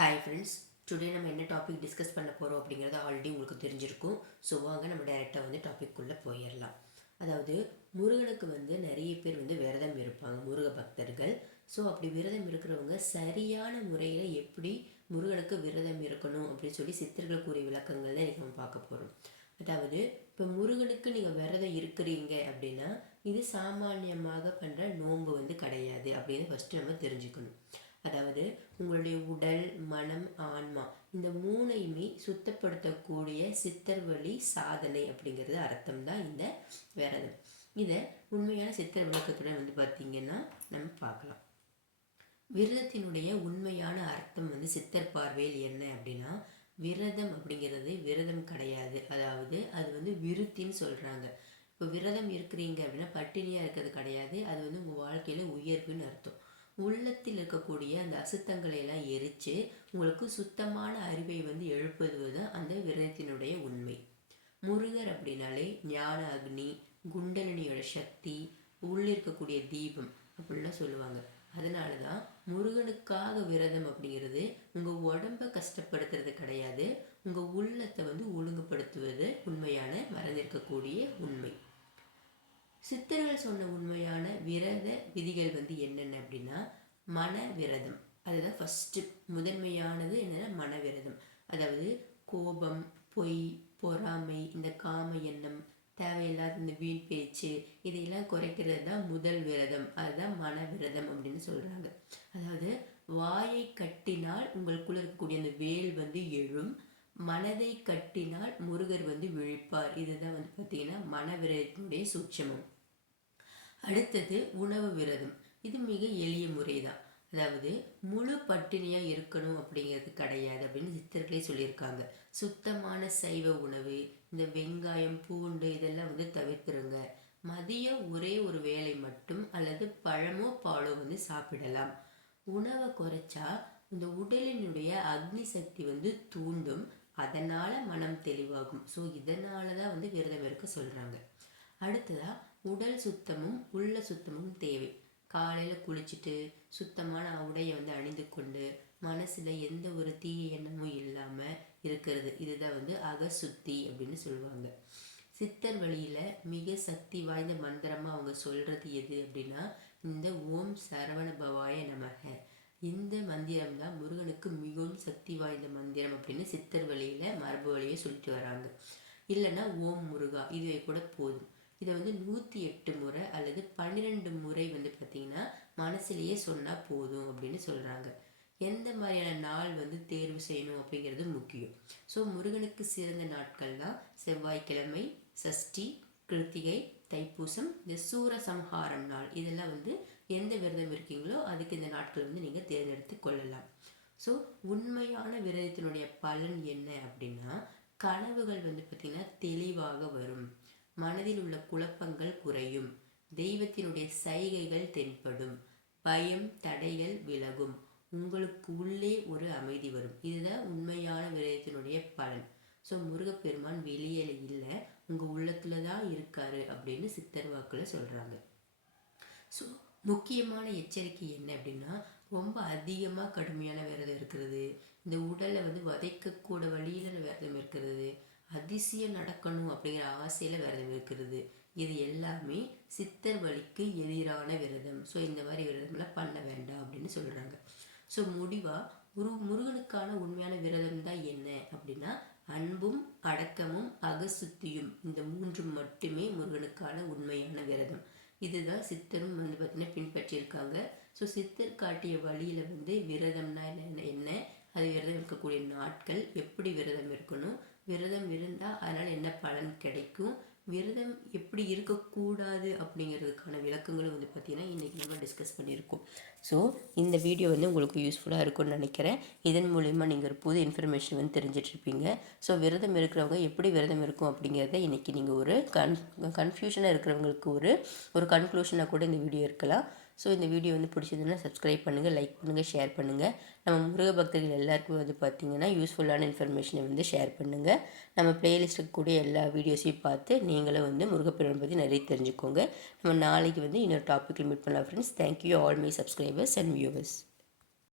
Hi friends, today நம்ம என்ன topic discuss பண்ண போகிறோம் அப்படிங்கிறது ஆல்ரெடி உங்களுக்கு தெரிஞ்சிருக்கும். ஸோ வாங்க நம்ம டைரெக்டாக டாபிக்குள்ளே போயிடலாம். அதாவது முருகனுக்கு நிறைய பேர் விரதம் இருப்பாங்க, முருக பக்தர்கள். ஸோ அப்படி விரதம் இருக்கிறவங்க சரியான முறையில் எப்படி முருகனுக்கு விரதம் இருக்கணும் அப்படின்னு சொல்லி சித்தர்கள் கூறிய விளக்கங்கள் தான் இன்றைக்கி நம்ம பார்க்க போகிறோம். அதாவது இப்போ முருகனுக்கு நீங்கள் விரதம் இருக்கிறீங்க அப்படின்னா இது சாமானியமாக பண்ணுற நோன்பு கிடையாது அப்படின்னு ஃபஸ்ட்டு நம்ம தெரிஞ்சுக்கணும். அதாவது உங்களுடைய உடல், மனம், ஆன்மா இந்த மூணையுமே சுத்தப்படுத்தக்கூடிய சித்தர் வழி சாதனை அப்படிங்கிறது அர்த்தம் தான் இந்த விரதம். இதை உண்மையான சித்தர் விளக்கத்துடன் பார்த்தீங்கன்னா நம்ம பார்க்கலாம். விரதத்தினுடைய உண்மையான அர்த்தம் சித்தர் பார்வையில் என்ன அப்படின்னா, விரதம் அப்படிங்கிறது விரதம் கிடையாது. அதாவது அது விருத்தின்னு சொல்கிறாங்க. இப்போ விரதம் இருக்கிறீங்க அப்படின்னா பட்டினியாக இருக்கிறது கிடையாது. அது உங்கள் வாழ்க்கையில் உயர்வுன்னு அர்த்தம். உள்ளத்தில் இருக்கக்கூடிய அந்த அசுத்தங்களை எல்லாம் எரித்து உங்களுக்கு சுத்தமான அறிவை எழுப்புவது தான் அந்த விரதத்தினுடைய உண்மை. முருகர் அப்படின்னாலே ஞான அக்னி, குண்டலினியோட சக்தி, உள்ளிருக்கக்கூடிய தீபம் அப்படின்லாம் சொல்லுவாங்க. அதனால தான் முருகனுக்காக விரதம் அப்படிங்கிறது உங்கள் உடம்பை கஷ்டப்படுத்துறது கிடையாது, உங்கள் உள்ளத்தை ஒழுங்குபடுத்துவது உண்மையான மறந்திருக்கக்கூடிய உண்மை. சித்தர்கள் சொன்ன உண்மையான விரத விதிகள் என்னென்ன அப்படின்னா, மன விரதம். அதுதான் ஃபஸ்ட்டு முதன்மையானது. என்னென்னா மன விரதம். அதாவது கோபம், பொய், பொறாமை, இந்த காம எண்ணம், தேவையில்லாத இந்த வீண் பேச்சு இதையெல்லாம் குறைக்கிறது தான் முதல் விரதம். அதுதான் மன விரதம் அப்படின்னு சொல்கிறாங்க. அதாவது வாயை கட்டினால் உங்களுக்குள்ள இருக்கக்கூடிய அந்த வேல் எழும், மனதை கட்டினால் முருகர் விழிப்பார். இதுதான் பார்த்தீங்கன்னா மன விரதத்தினுடைய சூட்சமம். அடுத்தது உணவு விரதம். இது மிக எளிய முறை தான். அதாவது முழு பட்டினியாக இருக்கணும் அப்படிங்கிறது கிடையாது அப்படின்னு சித்தர்களே சொல்லியிருக்காங்க. சுத்தமான சைவ உணவு, இந்த வெங்காயம், பூண்டு இதெல்லாம் தவிர்த்துருங்க. மதியம் ஒரே ஒரு வேளை மட்டும் அல்லது பழமோ பாலோ சாப்பிடலாம். உணவை குறைச்சா இந்த உடலினுடைய அக்னி சக்தி தூண்டும், அதனால மனம் தெளிவாகும். ஸோ இதனால தான் விரதம் இருக்க சொல்கிறாங்க. அடுத்ததாக உடல் சுத்தமும் உள்ள சுத்தமும் தேவை. காலையில் குளிச்சுட்டு சுத்தமான உடையை அணிந்து கொண்டு மனசில் எந்த ஒரு தீய எண்ணமும் இல்லாமல் இருக்கிறது, இதுதான் அகசுத்தி அப்படின்னு சொல்லுவாங்க. சித்தர் வழியில் மிக சக்தி வாய்ந்த மந்திரமாக அவங்க சொல்கிறது எது அப்படின்னா, இந்த ஓம் சரவண பவாய நமக. இந்த மந்திரம் தான் முருகனுக்கு மிகவும் சக்தி வாய்ந்த மந்திரம் அப்படின்னு சித்தர் வழியில் மரபு வழியை சொல்லிட்டு வராங்க. இல்லைன்னா ஓம் முருகா இதுவே கூட போதும். இதை 108 முறை அல்லது 12 முறை பார்த்தீங்கன்னா மனசுலேயே சொன்னால் போதும் அப்படின்னு சொல்கிறாங்க. எந்த மாதிரியான நாள் தேர்வு செய்யணும் அப்படிங்கிறது முக்கியம். ஸோ முருகனுக்கு சிறந்த நாட்கள் தான் செவ்வாய்க்கிழமை, சஷ்டி, கிருத்திகை, தைப்பூசம், இந்த சூரசம்ஹாரம் நாள். இதெல்லாம் எந்த விரதம் இருக்கீங்களோ அதுக்கு இந்த நாட்கள் நீங்கள் தேர்ந்தெடுத்து கொள்ளலாம். ஸோ உண்மையான விரதத்தினுடைய பலன் என்ன அப்படின்னா, கனவுகள் பார்த்திங்கன்னா தெளிவாக வரும், மனதில் உள்ள குழப்பங்கள் குறையும், தெய்வத்தினுடைய சைகைகள் தென்படும், பயம் தடைகள் விலகும், உங்களுக்கு உள்ளே ஒரு அமைதி வரும். இதுதான் உண்மையான விரதத்தினுடைய பலன். ஸோ முருகப்பெருமான் வெளியில இல்லை, உங்கள் உள்ளத்துல தான் இருக்காரு அப்படின்னு சித்தர் வாக்கில் சொல்கிறாங்க. ஸோ முக்கியமான எச்சரிக்கை என்ன அப்படின்னா, ரொம்ப அதிகமாக கடுமையான விரதம் இருக்கிறது, இந்த உடலை வதைக்கக்கூட வழியில் விரதம் இருக்கிறது, அதிசயம் நடக்கணும் அப்படிங்கிற ஆசையில் விரதம் இருக்கிறது, இது எல்லாமே சித்தர் வழிக்கு எதிரான விரதம். ஸோ இந்த மாதிரி விரதம்லாம் பண்ண வேண்டாம் அப்படின்னு சொல்கிறாங்க. ஸோ முடிவாக முருகனுக்கான உண்மையான விரதம் தான் என்ன அப்படின்னா, அன்பும் அடக்கமும் அகசுத்தியும், இந்த மூன்றும் மட்டுமே முருகனுக்கான உண்மையான விரதம். இதுதான் சித்தரும் பார்த்தீங்கன்னா பின்பற்றியிருக்காங்க. ஸோ சித்தர் காட்டிய வழியில் விரதம்னா என்ன, அது விரதம் இருக்கக்கூடிய நாட்கள், எப்படி விரதம் இருக்கணும், விரதம் இருந்தால் அதனால் என்ன பலன் கிடைக்கும், விரதம் எப்படி இருக்கக்கூடாது அப்படிங்கிறதுக்கான விளக்கங்களும் பார்த்திங்கன்னா இன்றைக்கி நம்ம டிஸ்கஸ் பண்ணியிருக்கோம். ஸோ இந்த வீடியோ உங்களுக்கு யூஸ்ஃபுல்லாக இருக்கும்னு நினைக்கிறேன். இதன் மூலிமா நீங்கள் ஒரு புது இன்ஃபர்மேஷன் தெரிஞ்சிட்ருப்பீங்க. ஸோ விரதம் இருக்கிறவங்க எப்படி விரதம் இருக்கும் அப்படிங்கிறத இன்றைக்கி நீங்கள் ஒரு கன்ஃபியூஷனாக இருக்கிறவங்களுக்கு ஒரு கன்க்ளூஷனாக கூட இந்த வீடியோ இருக்கலாம். ஸோ இந்த வீடியோ பிடிச்சதுன்னா சப்ஸ்கிரைப் பண்ணுங்கள், லைக் பண்ணுங்கள், ஷேர் பண்ணுங்கள். நம்ம முருக பக்தர்கள் எல்லாருக்கும் பார்த்திங்கன்னா யூஸ்ஃபுல்லான இன்ஃபர்மேஷனை ஷேர் பண்ணுங்கள். நம்ம பிளேலிஸ்ட் இருக்கக்கூடிய எல்லா வீடியோஸையும் பார்த்து நீங்களும் முருகப்பெருமானை பற்றி நிறைய தெரிஞ்சுக்கோங்க. நம்ம நாளைக்கு இன்னொரு டாப்பிக்கில் மீட் பண்ணலாம் friends. Thank you all my subscribers and viewers.